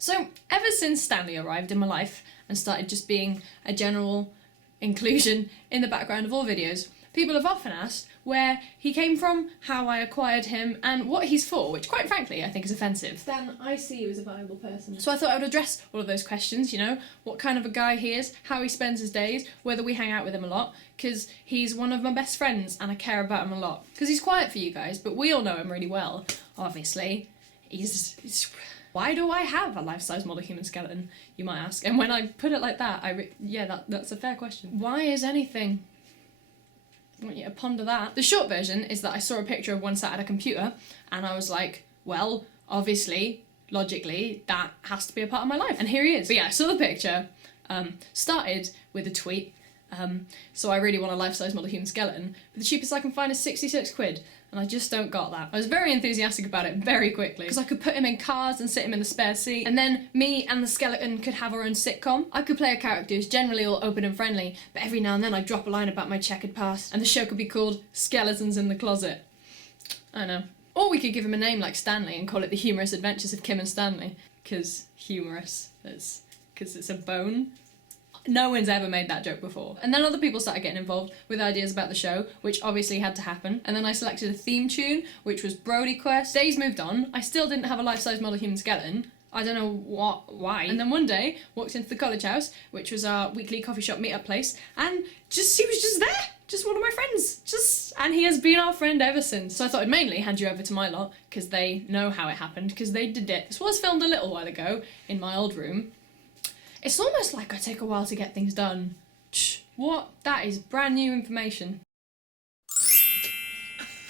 So ever since Stanley arrived in my life and started just being a general inclusion in the background of all videos, people have often asked where he came from, how I acquired him, and what he's for, which quite frankly I think is offensive. Stan, I see you as a valuable person. So I thought I would address all of those questions, you know, what kind of a guy he is, how he spends his days, whether we hang out with him a lot, because he's one of my best friends and I care about him a lot. Because he's quiet for you guys, but we all know him really well, obviously. He's why do I have a life-size model human skeleton, you might ask? And when I put it like that, that's a fair question. Why is anything? I want you to ponder that. The short version is that I saw a picture of one sat at a computer and I was like, well, obviously, logically, that has to be a part of my life. And here he is. But yeah, I saw the picture, started with a tweet, so I really want a life-size model human skeleton, but the cheapest I can find is 66 quid. And I just don't got that. I was very enthusiastic about it very quickly, because I could put him in cars and sit him in the spare seat, and then me and the skeleton could have our own sitcom. I could play a character who's generally all open and friendly, but every now and then I'd drop a line about my checkered past, and the show could be called Skeletons in the Closet. I know. Or we could give him a name like Stanley and call it The Humorous Adventures of Kim and Stanley, because humorous, because it's a bone. No one's ever made that joke before. And then other people started getting involved with ideas about the show, which obviously had to happen. And then I selected a theme tune, which was Brody Quest. Days moved on. I still didn't have a life-size model human skeleton. I don't know why. And then one day, walked into the college house, which was our weekly coffee shop meetup place, and he was just there. Just one of my friends. And he has been our friend ever since. So I thought I'd mainly hand you over to my lot, because they know how it happened, because they did it. This was filmed a little while ago in my old room. It's almost like I take a while to get things done. What? That is brand new information.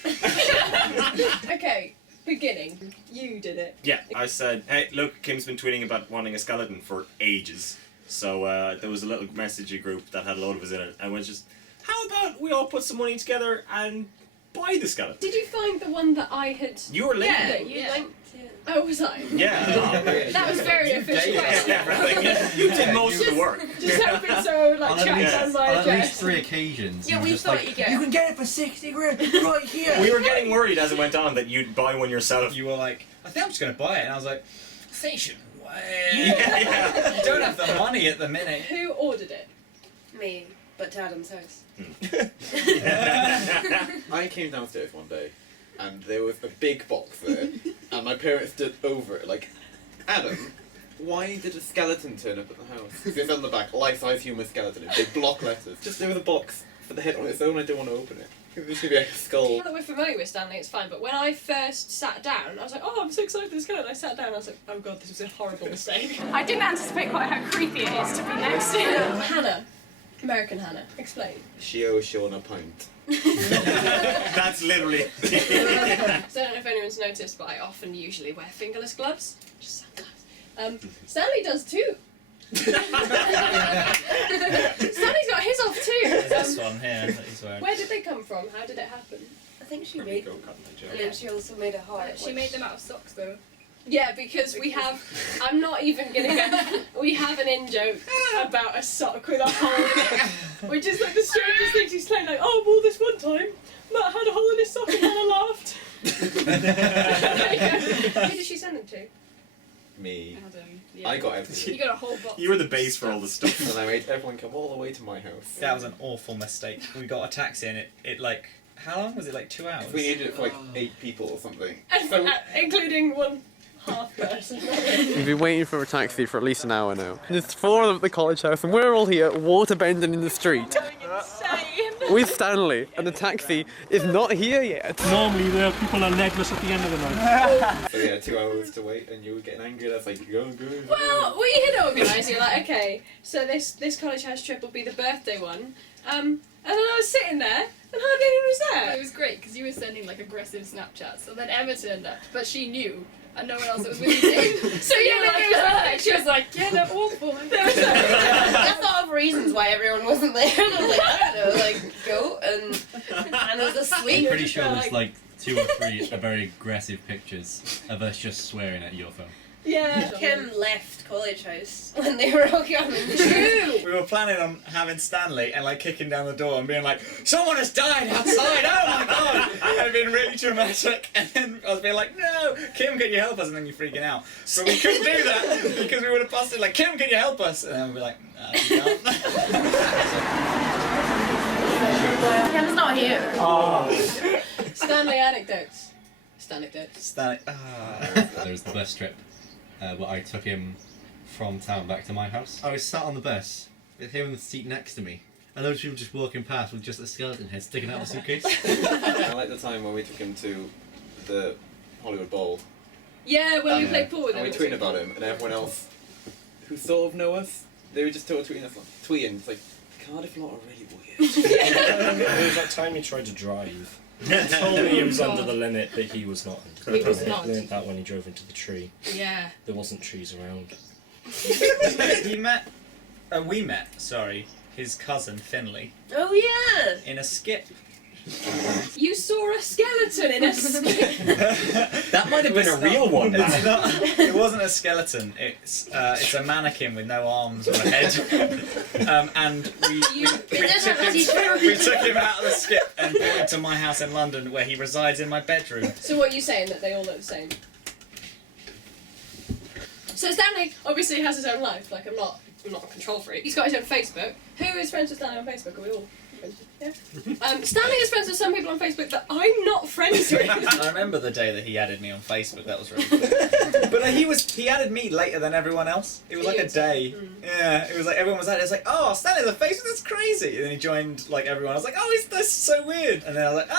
Okay, beginning. You did it. Yeah, I said, hey, look, Kim's been tweeting about wanting a skeleton for ages. So there was a little messaging group that had a load of us in it, and I was just, how about we all put some money together and buy the skeleton? Did you find the one that I had... You were linked. Yeah, you linked it. Oh, was I? Yeah. That was very official. You did most of the work. Just hoping so, like, track down my on address. at least 3 occasions. Yeah, we thought you'd get it. You can get it for 60 grand right here. We were getting worried as it went on that you'd buy one yourself. You were like, I think I'm just going to buy it. And I was like, station way. Yeah. You don't have the money at the minute. Who ordered it? Me, but to Adam's house. I came downstairs one day, and there was a big box there, and my parents stood over it like, Adam, why did a skeleton turn up at the house? It's on the back, life-size human skeleton in big block letters. Just there was a box for the head on its own, I didn't want to open it. It should be a skull. Now that we're familiar with Stanley, it's fine, but when I first sat down, I was like, oh, I'm so excited for this skeleton. I sat down and I was like, oh god, this was a horrible mistake. I didn't anticipate quite how creepy it is to be next to Hannah. American Hannah. Explain. She owes Sean a pint. That's literally. So I don't know if anyone's noticed, but I often usually wear fingerless gloves. Just sometimes. Stanley does too. Stanley's got his off too. This one here that he's wearing. Where did they come from? How did it happen? I think she made them. And then she also made a heart. She made them out of socks though. Yeah, because we have, I'm not even gonna get, we have an in-joke about a sock with a hole in it, which is like the strangest thing. She's saying like, oh, well this one time, Matt had a hole in his sock and Hannah laughed. Who did she send them to? Me. Adam. Yeah. I got everything. You got a whole box. You were the base for all the stuff. And I made everyone come all the way to my house. That was an awful mistake. We got a taxi and it like, how long was it? Like 2 hours? We needed it for like 8 people or something. And, So including one half person. we've been waiting for a taxi for at least an hour now. There's 4 of them at the college house and we're all here water bending in the street. With Stanley, and the taxi is not here yet. Normally the people are legless at the end of the night. So yeah, 2 hours to wait, and you were getting angry. That's like, go. Well, we had organised. You're like, okay, so this college house trip will be the birthday one. And then I was sitting there, and hardly anyone was there. It was great because you were sending like aggressive Snapchats, so then Emma turned up, but she knew, and no one else that was with you did. So you were like, she was like, yeah, they're awful. I thought of reasons why everyone wasn't there, and I was like, I don't know, like, go, and Hannah's asleep. I'm pretty sure there's like 2 or 3 very aggressive pictures of us just swearing at your phone. Yeah. Kim left college house when they were all coming. True. We were planning on having Stanley and like kicking down the door and being like, someone has died outside, oh my god! And it'd been really dramatic, and then I was being like, no, Kim, can you help us? And then you're freaking out. But we couldn't do that because we would have busted like, Kim, can you help us? And then we'd be like, no, you can't. Kim's not here. Stanley anecdotes. Stanley, There was the bus trip where I took him from town back to my house. I was sat on the bus with him in the seat next to me, and those people just walking past with just a skeleton head sticking out of the suitcase. I like the time when we took him to the Hollywood Bowl. Yeah, when we played pool with and him. we tweeted about him, and everyone else who sort of know us, they were just tweeting us, tweeting. It's like, Cardiff lot are really weird. There was that time he tried to drive. He told me he was under the limit, but he was not. He was not. He learned that when he drove into the tree. Yeah. There wasn't trees around. we met, his cousin Finley Oh yeah. in a skip. You saw a skeleton in a skip. That might have been a real one. It's not, it wasn't a skeleton. It's a mannequin with no arms or a head. And we took him out of the skip and brought him to my house in London, where he resides in my bedroom. So what are you saying, that they all look the same? So Stanley obviously has his own life. Like I'm not a control freak. He's got his own Facebook. Who is friends with Stanley on Facebook? Are we all? Yeah. Stanley is friends with some people on Facebook that I'm not friends with. I remember the day that he added me on Facebook. That was really cool. But he added me later than everyone else. It was like a day. Yeah, it was like everyone was added. It's like, oh, Stanley's on Facebook. That's crazy. And then he joined like everyone. I was like, oh, that's so weird. And then I was like,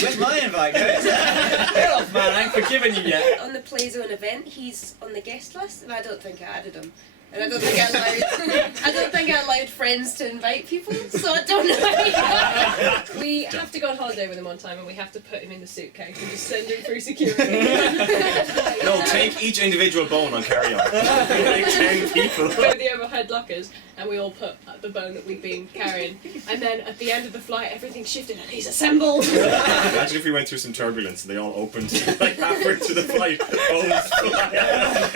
where's my invite, guys? Get off, man! I ain't forgiven you yet. On the Playzone event, he's on the guest list, and I don't think I added him. And I don't think I allowed friends to invite people, so I don't know. We have to go on holiday with him one time, and we have to put him in the suitcase and just send him through security. No, take each individual bone on carry-on. Like 10 people. Go to the overhead lockers, and we all put the bone that we've been carrying. And then at the end of the flight, everything's shifted and he's assembled. Imagine if we went through some turbulence and they all opened like halfway to the flight. Bones fly out.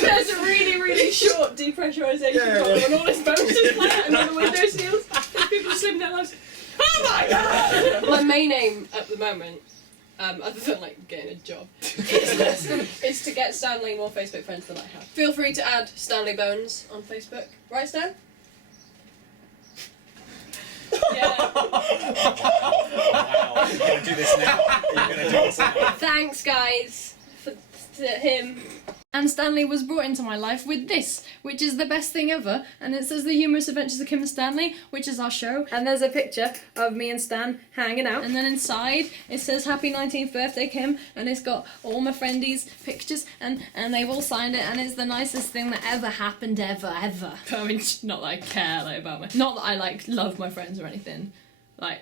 There's a really, really short depressurization problem, and all his bones just fly out and all the window seals. People are slipping their lives. Oh my god! My main aim at the moment, other than like getting a job, is to get Stanley more Facebook friends than I have. Feel free to add Stanley Bones on Facebook. Right, Stan? Yeah. Wow, you're gonna do this now. Thanks, guys, to him. And Stanley was brought into my life with this, which is the best thing ever. And it says The Humorous Adventures of Kim and Stanley, which is our show. And there's a picture of me and Stan hanging out. And then inside it says Happy 19th Birthday, Kim. And it's got all my friendies' pictures, and they've all signed it. And it's the nicest thing that ever happened, ever. I mean, not that I care like, about my... Not that I like love my friends or anything. Like...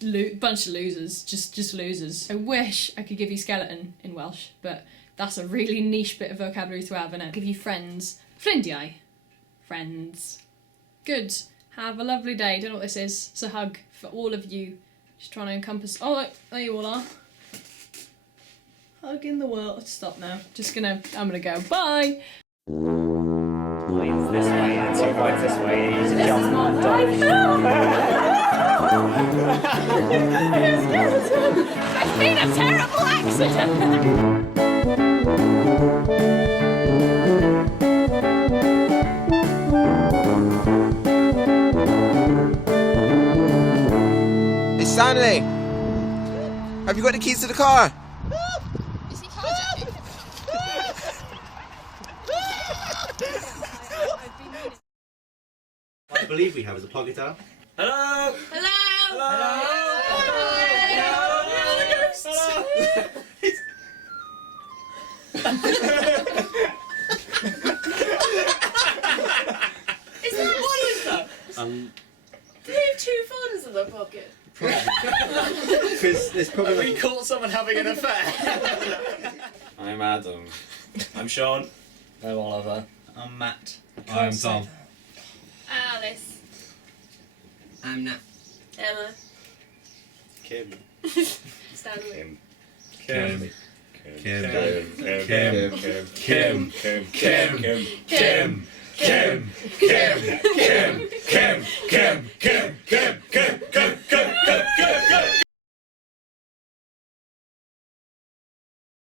bunch of losers, just losers. I wish I could give you skeleton in Welsh, but that's a really niche bit of vocabulary to have, innit? Give you friends. Ffrindiau. Friends. Good. Have a lovely day. Don't know what this is. It's a hug for all of you. Just trying to encompass... Oh, look, there you all are. Hug in the world. Stop now. I'm gonna go. Bye! This way, and two rides this way. This is not I I've been a terrible accident! Hey Stanley! Have you got the keys to the car? Is he carjacking? What I believe we have is a pocket guitar. Hello! Hello! Hello! Do they have two phones in their pocket? Because there's probably... We caught someone having an affair. I'm Adam. I'm Sean. I'm Oliver. I'm Matt. I'm Tom. Alice. I'm Nat. Emma. Kim. Stanley. Kim. Kim. Kim. Kim.